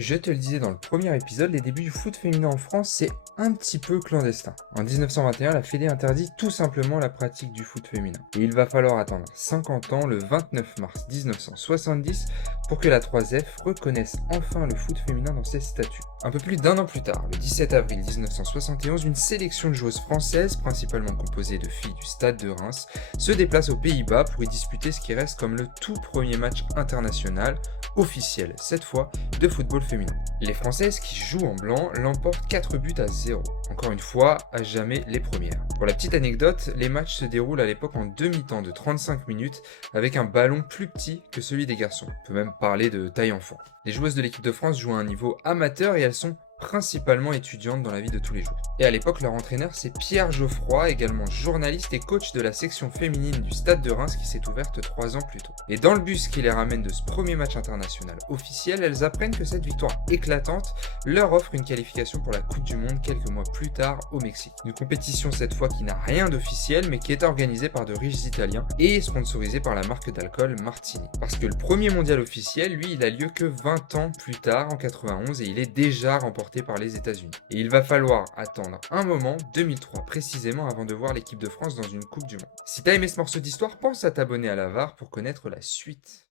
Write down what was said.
Je te le disais dans le premier épisode, les débuts du foot féminin en France, c'est un petit peu clandestin. En 1921, la Fédé interdit tout simplement la pratique du foot féminin. Et il va falloir attendre 50 ans, le 29 mars 1970, pour que la 3F reconnaisse enfin le foot féminin dans ses statuts. Un peu plus d'un an plus tard, le 17 avril 1971, une sélection de joueuses françaises, principalement composée de filles du Stade de Reims, se déplace aux Pays-Bas pour y disputer ce qui reste comme le tout premier match international, officiel cette fois, de football féminin. Les Françaises qui jouent en blanc l'emportent 4 buts à 0. Encore une fois, à jamais les premières. Pour la petite anecdote, les matchs se déroulent à l'époque en demi-temps de 35 minutes avec un ballon plus petit que celui des garçons. On peut même parler de taille enfant. Les joueuses de l'équipe de France jouent à un niveau amateur et elles sont principalement étudiantes dans la vie de tous les jours. Et à l'époque, leur entraîneur, c'est Pierre Geoffroy, également journaliste et coach de la section féminine du Stade de Reims qui s'est ouverte 3 ans plus tôt. Et dans le bus qui les ramène de ce premier match international officiel, elles apprennent que cette victoire éclatante leur offre une qualification pour la Coupe du Monde quelques mois plus tard au Mexique. Une compétition cette fois qui n'a rien d'officiel mais qui est organisée par de riches Italiens et sponsorisée par la marque d'alcool Martini. Parce que le premier mondial officiel, lui, il a lieu que 20 ans plus tard, en 91, et il est déjà remporté par les États-Unis. Et il va falloir attendre un moment, 2003 précisément, avant de voir l'équipe de France dans une Coupe du Monde. Si t'as aimé ce morceau d'histoire, pense à t'abonner à la VAR pour connaître la suite.